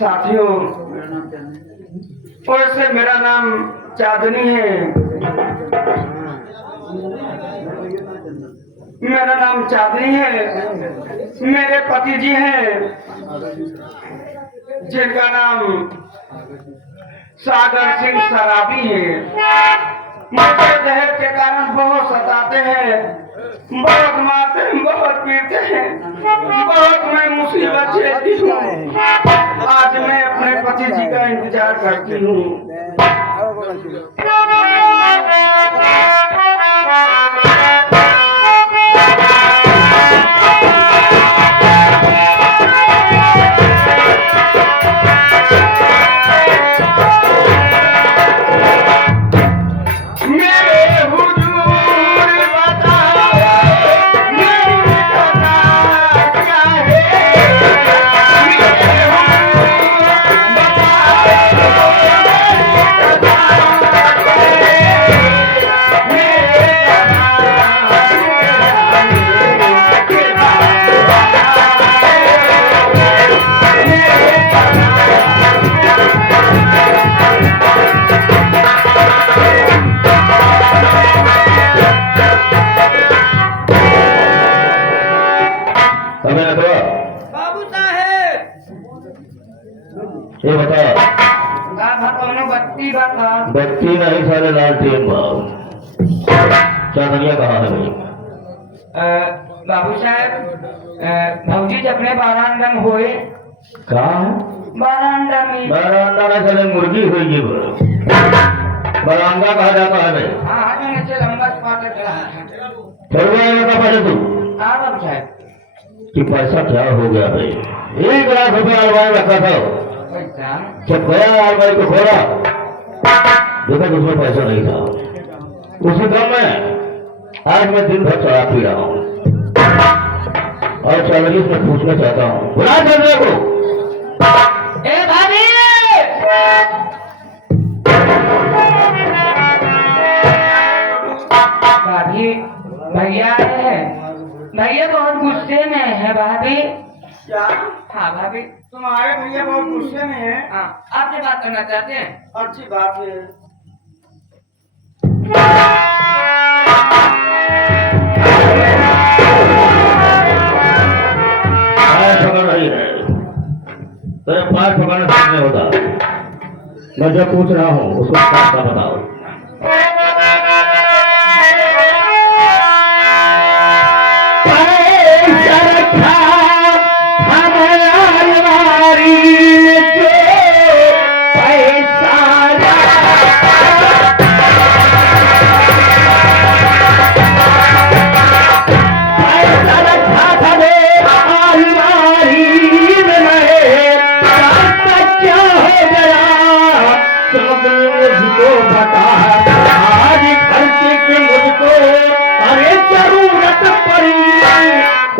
साथियों, वैसे मेरा नाम चांदनी है। मेरा नाम चांदनी है। मेरे पति जी हैं जिनका नाम सागर सिंह शराबी है। मुझे जहर के कारण बहुत सताते हैं, बहुत मारते हैं, बहुत पीटते हैं, बहुत मैं मुसीबत झेलती हूँ। आज मैं अपने पति जी का इंतजार करती हूँ। बाबू साहेब, ये बता, बत्ती बता। बत्ती नहीं सारे लालटेन बाब। चांदनिया कहाँ है भाई? बाबू साहब, भौजी जब अपने बारांडा में हुए। कहाँ है? बारांडा में। बारांडा में चले मुर्गी हुई ये बरांडा कहा जाता है भाई। हाँ, नीचे लंबा स्पॉट चला है। चल का पैसे तू बाबू साहब कि पैसा क्या हो गया भाई? 1,00,000 रुपया अलमारी रखा था। जब गया अलमारी को खोला, देखा तो उसमें पैसा नहीं था। उसी दम में आज मैं दिन भर शराब पी रहा हूँ और चांदनी से पूछना चाहता हूँ, बुला चांदनी को। ए भाभी, भाभी भैया है। भैया बहुत गुस्से में है भाभी। क्या? हाँ भाभी। तुम्हारे भैया बहुत गुस्से में है? हाँ, आपसे बात करना चाहते हैं। अच्छी बात है। पकड़ रही है तेरे पास पकड़ना नहीं होता। मैं जो पूछ रहा हूँ उसको साफ बताओ।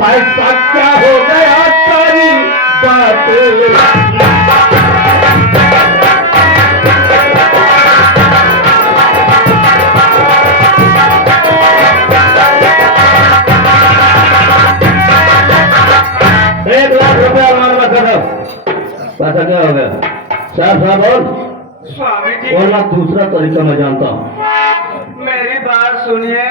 पैसा क्या हो गया तेरी बातें। पैसा क्या हो गया? साहब साहब और स्वामी जी, और ना दूसरा तरीका मैं जानता हूँ। मेरी बात सुनिए।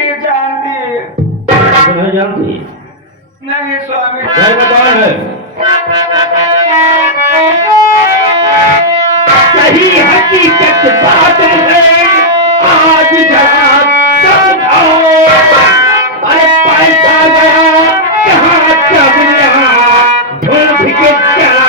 नहीं जानती। तो नहीं जानती? नहीं स्वामी। घर में कौन है? सही हकीकत बात है आज जरा समझाओ। अरे पैसा गया कहाँ कब यहाँ ढूंढ के चला।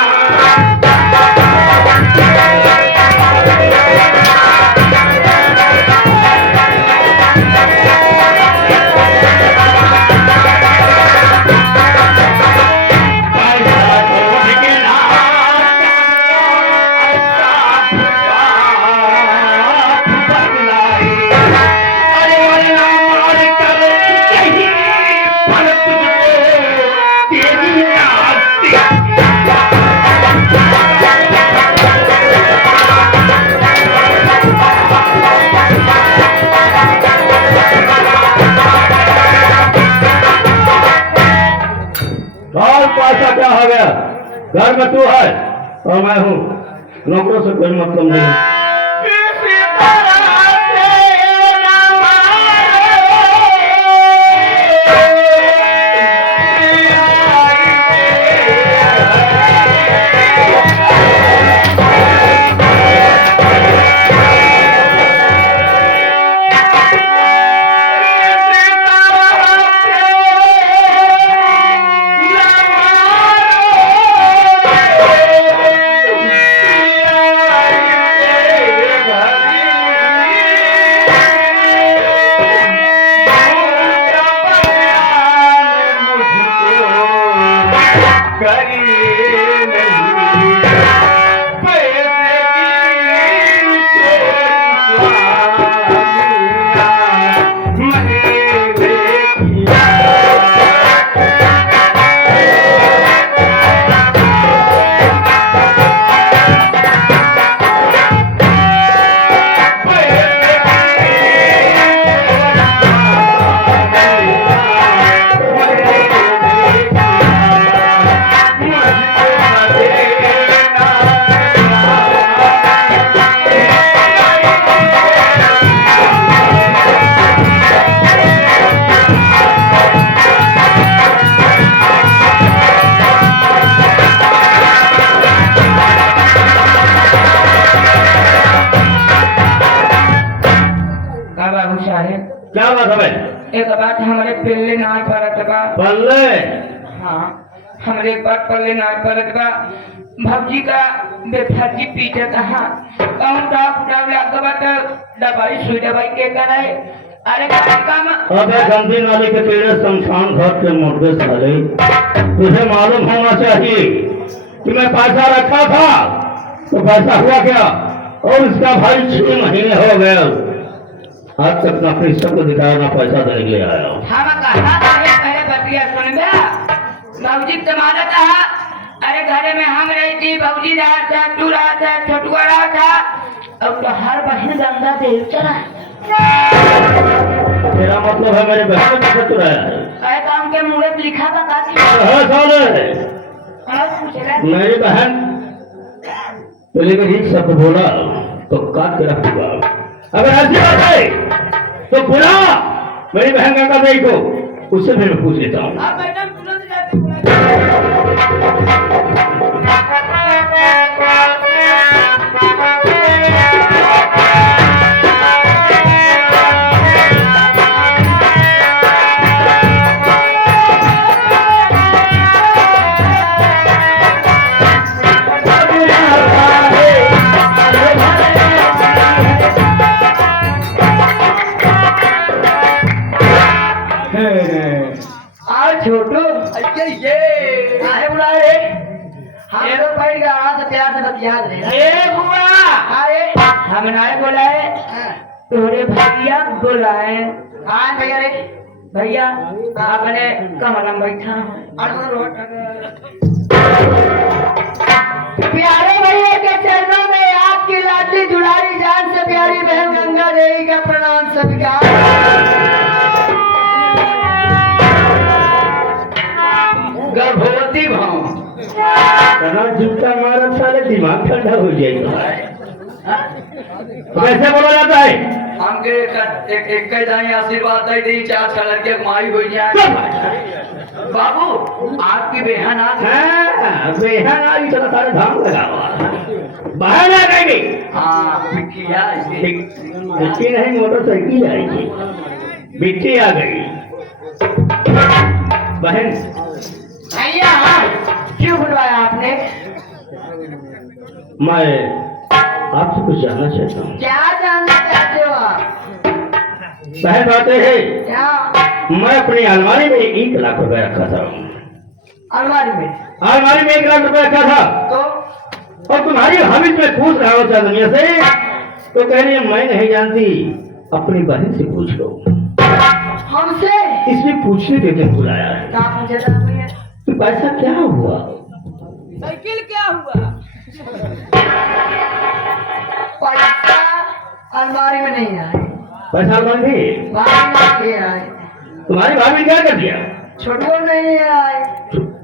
पैसा क्या हो गया? घर में तू है और मैं हूँ, नौकरों से कोई मतलब नहीं। क्या बात है? एक बात हमारे पल्ले ना पड़त बा। पल्ले? हाँ, हमारे एक बात पल्ले ना पड़त बा। भौजी का बेफर्जी पीछे कहा कौन डॉक्टर दवाई सुई दवाई के कराए। अरे काम अबे गंदी नाली के तेरे शमशान घाट के मुर्दे साले, तुझे मालूम होना चाहिए कि मैं पैसा रखा था तो पैसा हुआ क्या? और इसका भाई 6 महीने हो गए, आज तक ना कृष्ण को दिखाया ना पैसा देने के लिए आया। हम कहा पहले बतिया सुन गया। भौजी तुम्हारा कहा अरे घरे में हम रही थी, भौजी रहा था, तू रहा था, छोटुआ रहा था, अब तो हर बहन गंगा देव चला। तेरा मतलब है मेरे बहन में कैसे तू रहा है? अरे काम के मुँह पे लिखा था काकी। मेरी बहन पहले भी एक शब्द बोला तो काट के रख दूंगा। अगर ऐसी बात है तो बुरा मेरी बहन गंगा देवी को उससे भी मैं पूछ लेता हूँ। छोटू ये आहे बुलाए हम तो पड़ गया आज प्यार से बतिया रहे। ए बुआ अरे हम नाय बुलाए तोरे भैया बुलाए। हाँ भैया रे भैया आपने कमरा में बैठा प्यारे भैया के चरणों में आपकी लाडली दुलारी जान से प्यारी बहन गंगा देवी का प्रणाम सत्कार। गर्भवती भाव कहा जूता मारा सारे दिमाग ठंडा हो जाएगा। कैसे बोला जाता है? हमके एक कई दाई आशीर्वाद दे दी, 4 साल के माई हो जाए। बाबू आपकी बहन आ बेहन आई तो सारे धाम लगा बहन आ गई। हाँ बिटिया बिट्टी नहीं मोटरसाइकिल आएगी, बिट्टी आ गई। बहन भैया क्यों बुलवाया आपने? मैं आपसे कुछ जानना चाहता हूँ। क्या जानना चाहते हो आप? बहन बातें है, क्या मैं अपनी अलमारी में 1 लाख रुपए रखा था। अलमारी में? अलमारी में 1 लाख रुपए रखा था तो और तुम्हारी हामिद में पूछ रहा हूँ दुनिया से, तो कह रही है मैं नहीं जानती, अपनी बहन से पूछ लो। हमसे? इसलिए पूछने के लिए बुलाया है। आप मुझे जानते हैं? तो पैसा क्या हुआ? साइकिल क्या हुआ? पैसा अलमारी में नहीं आए, पैसा अलमारी में भाभी नहीं आए, तुम्हारी भाभी क्या कर दिया? छोटू नहीं आए,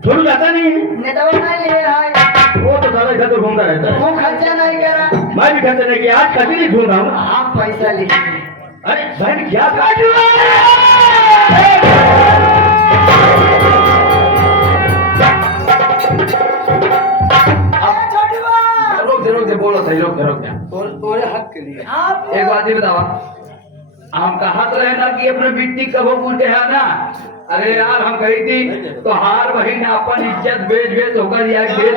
छोड़ू जाता नहीं है, नेटवा नहीं आए, वो तो सारा इधर तो घूमता रहता है। वो खर्चा नहीं करा। मैं भी खर्चा नहीं किया, आज खर्चे नहीं ढूंढ रहा हूँ। आप पैसा लीजिए। अरे बहन क्या रोक दे बोलो सही, रोक दे। तोरे हक के लिए एक बात ही बतावा, हम कहा तो रहे ना कि अपने बिट्टी कबो पूछते है ना। अरे यार हम कही थी तो हार बहन अपन इज्जत बेच होकर यार बेच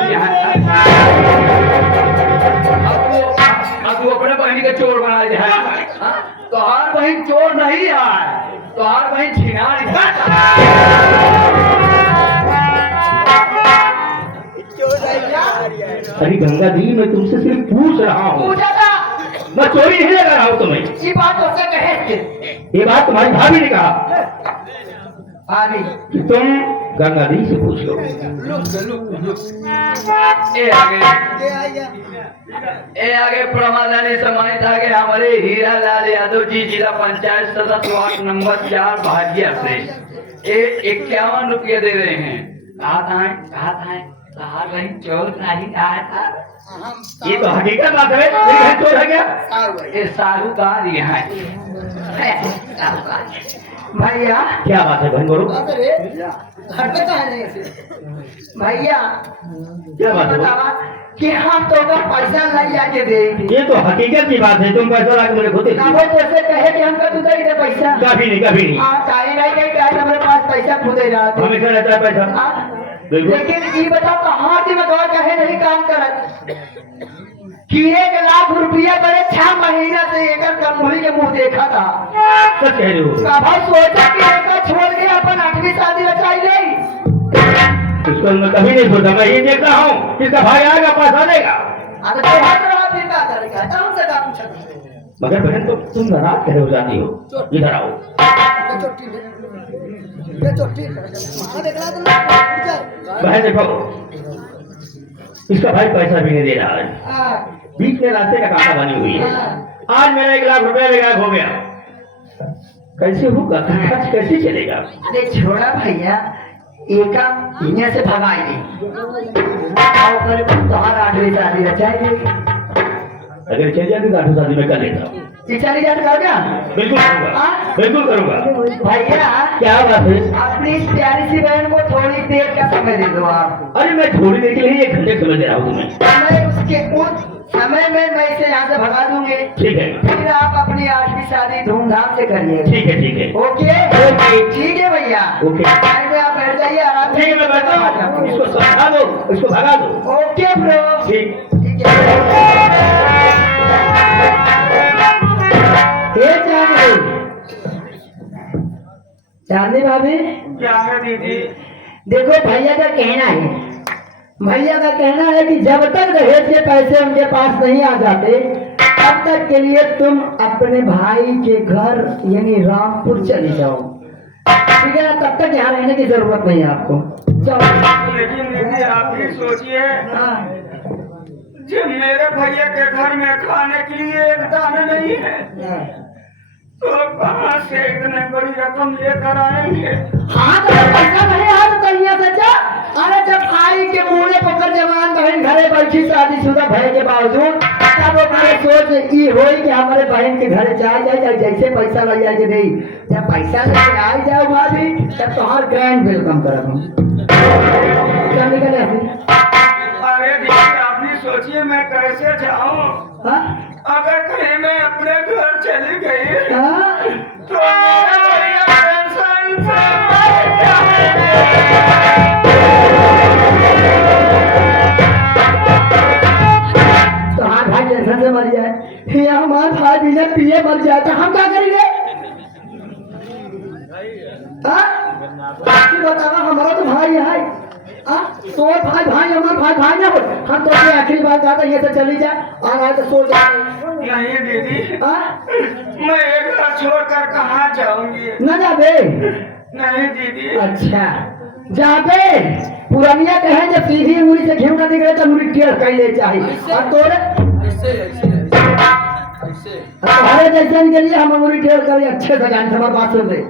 अब तू अपने बहन के चोर बना दे है। तो हार बहन चोर नहीं है, तो हार बहन छिनार है। अरे गंगा जी मैं तुमसे सिर्फ पूछ रहा हूँ, पूछा था मैं चोरी नहीं लगा रहा हूँ तुम्हें। ये बात उससे कहे थे। ये बात तुम्हारी भाभी ने कहा भाभी कि तुम गंगा जी से पूछ लो। ए आगे प्रमादानी सम्मानित आगे हमारे हीरा लाल यादव जी, जिला पंचायत सदस्य, वार्ड नंबर 4, भाटिया से 51 रुपये दे रहे हैं। कहा था चोर नहीं आया था। ये तो हकीकत बात है, मेरी बहन चोर है क्या? ये साहूकार यहाँ है। भैया क्या बात है बहन बोलो, भैया क्या बात है बोलो? बतावा कि हम तो पैसा नहीं आके देंगे। ये तो हकीकत की बात है, तुम पैसा लाके मेरे खुद वो जैसे कहे कि हमका तू दे दे पैसा। कभी नहीं हाँ काहे नहीं कहे कि हमारे पास पैसा खुदे रहा था। हमेशा रहता है पैसा। हाँ, बिल्कुल। लेकिन ये बताओ कहाँ की मदद कहे नहीं काम करत कि 1 लाख रुपया बड़े 6 महीना से एक कमोही के मुंह देखा था। सच कह रहे हो। कभी सोचा कि एक छोड़ के अपन 8वीं शादी रचाई नहीं। उसको मैं कभी नहीं सोचा, मैं ये देख रहा हूँ किसका भाई आएगा पैसा देगा। तो बहुत बड़ा फिर क्या करेगा? कौन से काम पूछा? मगर बहन तो तुम नाराज कहे हो जाती हो, इधर आओ। बहन देखो, इसका भाई पैसा भी नहीं दे रहा है, बीच में रास्ते का कांटा बनी हुई है। आज मेरा 1 लाख रुपया बेकार हो गया, कैसे होगा? खर्च कैसे चलेगा? अरे छोड़ा भैया, एक यहाँ से भगाएंगे तुम्हारा 8वीं शादी रचाएंगे। अगर चल जाती तो 8 शादी में कर लेता। चली जाते कर क्या? बिल्कुल करूंगा, बिल्कुल करूंगा। भैया क्या बात है? अपनी इस प्यारी सी बहन को थोड़ी देर का समय दे दो आप। अरे मैं थोड़ी देर के लिए 1 घंटे समय दे रहा हूँ तुम्हें। मैं उसके उस समय में मैं इसे यहाँ से भगा दूंगी। ठीक है, फिर आप अपनी 8वीं शादी धूमधाम से करिए। ठीक है, ठीक है, ओके ठीक है भैया। ओके। साइड में आप बैठ जाइए आराम ठीक है, मैं बैठता हूँ। इसको समझा दो, इसको भगा दो। Okay bro. ठीक। ठीक है। चांदी भाभी क्या है दीदी? देखो भैया का कहना है, भैया का कहना है कि जब तक दहेज के पैसे उनके पास नहीं आ जाते तब तक के लिए तुम अपने भाई के घर यानी रामपुर चले जाओ। ठीक है ना? तब तक यहाँ रहने की जरूरत नहीं है आपको। चलो। लेकिन दीदी आप ही सोचिए, हाँ। जब मेरे भैया के घर में खाने के लिए एक दाना नहीं है तो कहाँ से इतने बड़ी रकम लेकर आएंगे? हाँ तो पैसा नहीं आ तो यहाँ से जा। अरे जब भाई के मुँह पकड़ जवान बहन घरे बैठी शादीशुदा भय के बावजूद तब हमारे सोच ई होई कि हमारे बहन के घरे जाए जैसे पैसा लग जाए कि नहीं जब पैसा लेके आ जाओ भाभी तब तुम्हार ग्रैंड वेलकम करब हम क्या निकले अरे दीदी आप भी सोचिए मैं कैसे जाऊं हाँ अगर कहीं मैं अपने घर चली गई हाँ तो मेरा भैया टेंशन से मर जाएगा। तो हाँ भाई टेंशन से मर जाए ये हमारे भाई बिना पिए मर जाए तो हम क्या करेंगे हाँ बाकी बताना हमारा तो भाई है तो भाई हमारे भाई ना हो हम तो आखिरी बार जाते ये तो चली जाए और आए तो सो जाए नहीं दीदी हाँ? मैं एक घर छोड़कर कहाँ जाऊंगी। न जाबे नहीं दीदी अच्छा जाबे पुरानिया कहे जब सीधी अंगुली से घेऊ ना दिख तो अंगुली टेढ़ कर ले चाहिए और तोरे तुम्हारे जैसे के लिए हम अंगुली टेढ़ कर अच्छे से जान हमारे बात सुन रहे